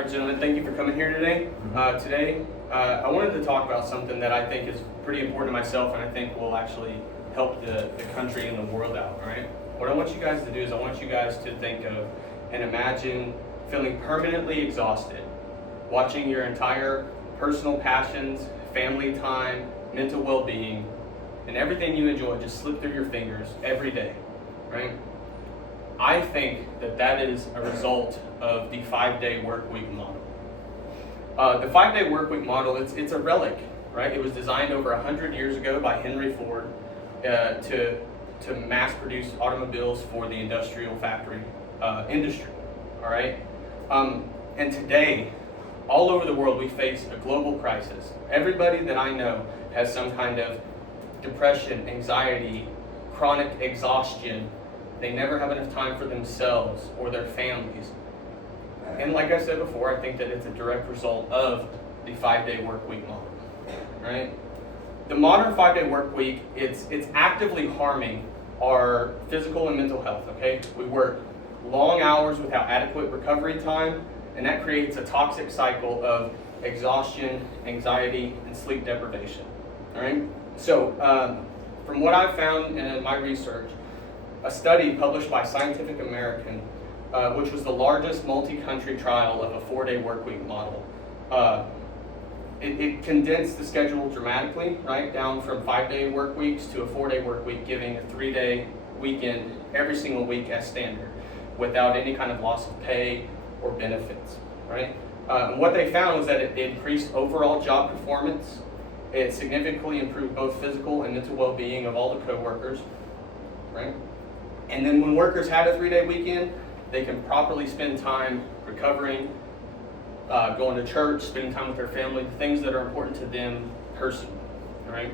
All right, gentlemen, thank you for coming here today. Today, I wanted to talk about something that I think is pretty important to myself and I think will actually help the country and the world out, all right? What I want you guys to do is I want you guys to think of and imagine feeling permanently exhausted, watching your entire personal passions, family time, mental well-being, and everything you enjoy just slip through your fingers every day, right? I think that is a result of the 5-day work week model. The 5-day work week model, it's a relic, right? It was designed over 100 years ago by Henry Ford to mass produce automobiles for the industrial factory industry, all right? And today, all over the world, we face a global crisis. Everybody that I know has some kind of depression, anxiety, chronic exhaustion. They never have enough time for themselves or their families. And like I said before, I think that it's a direct result of the 5-day work week model, right? The modern 5-day work week, it's actively harming our physical and mental health, okay? We work long hours without adequate recovery time, and that creates a toxic cycle of exhaustion, anxiety, and sleep deprivation, all right? So from what I've found in my research, a study published by Scientific American, which was the largest multi-country trial of a 4-day work week model, it condensed the schedule dramatically, right, down from 5-day work weeks to a 4-day work week, giving a 3-day weekend every single week as standard, without any kind of loss of pay or benefits, right? And what they found was that it increased overall job performance. It significantly improved both physical and mental well-being of all the co-workers, right? And then when workers had a 3-day weekend, they can properly spend time recovering, going to church, spending time with their family, the things that are important to them personally, right?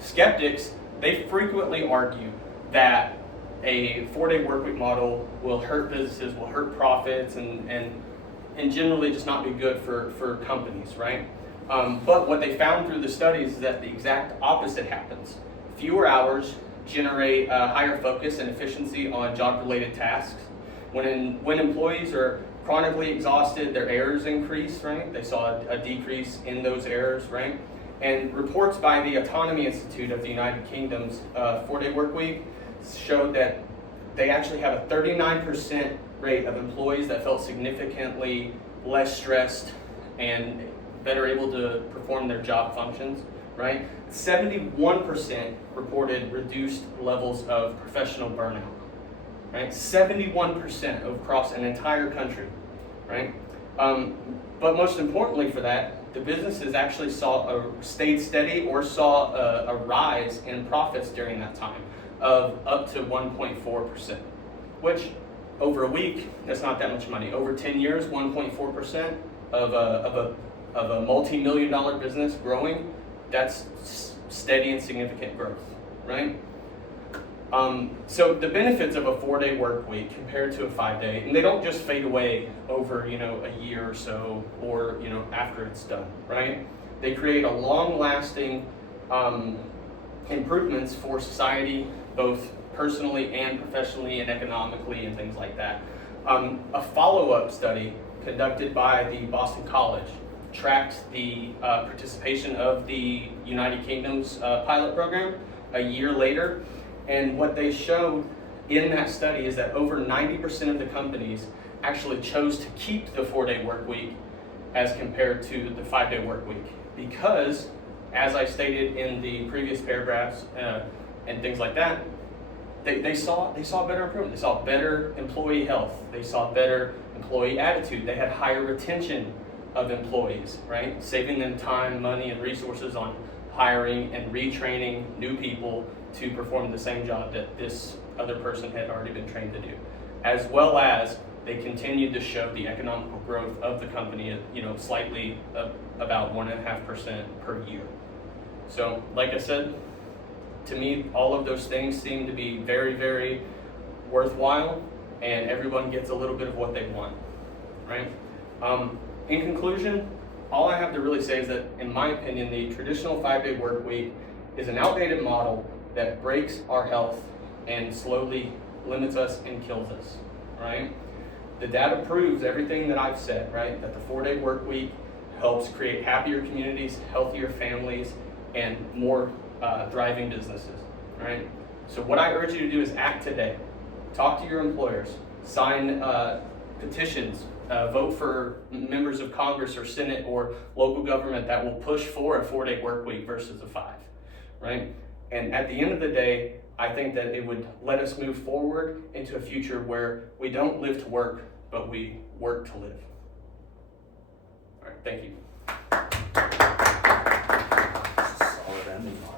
Skeptics, they frequently argue that a 4-day workweek model will hurt businesses, will hurt profits, and generally just not be good for companies, right? But what they found through the studies is that the exact opposite happens. Fewer hours generate higher focus and efficiency on job-related tasks. When employees are chronically exhausted, their errors increase, right? They saw a decrease in those errors, right? And reports by the Autonomy Institute of the United Kingdom's 4-day work week showed that they actually have a 39% rate of employees that felt significantly less stressed and better able to perform their job functions, right? 71% reported reduced levels of professional burnout, right? 71% across an entire country, right? But most importantly for that, the businesses actually stayed steady or saw a rise in profits during that time of up to 1.4%, which over a week, that's not that much money. Over 10 years, 1.4% of a multi-million-dollar business growing, that's steady and significant growth, right? So the benefits of a 4-day work week compared to a 5-day, and they don't just fade away over a year or so, or after it's done, right? They create a long-lasting improvements for society, both personally and professionally and economically and things like that. A follow-up study conducted by the Boston College tracked the participation of the United Kingdom's pilot program a year later, and what they showed in that study is that over 90% of the companies actually chose to keep the 4-day work week as compared to the 5-day work week, because, as I stated in the previous paragraphs and things like that, they saw better improvement. They saw better employee health. They saw better employee attitude. They had higher retention of employees, right? Saving them time, money, and resources on hiring and retraining new people to perform the same job that this other person had already been trained to do. As well as they continued to show the economical growth of the company at, slightly about 1.5% per year. So, like I said, to me, all of those things seem to be very, very worthwhile, and everyone gets a little bit of what they want, right? In conclusion, all I have to really say is that, in my opinion, the traditional 5-day work week is an outdated model that breaks our health and slowly limits us and kills us, right? The data proves everything that I've said, right? That the 4-day work week helps create happier communities, healthier families, and more thriving businesses, right? So what I urge you to do is act today. Talk to your employers, sign petitions, vote for members of Congress or Senate or local government that will push for a 4-day work week versus a 5, right? And at the end of the day, I think that it would let us move forward into a future where we don't live to work, but we work to live. All right, thank you. Solid ending on.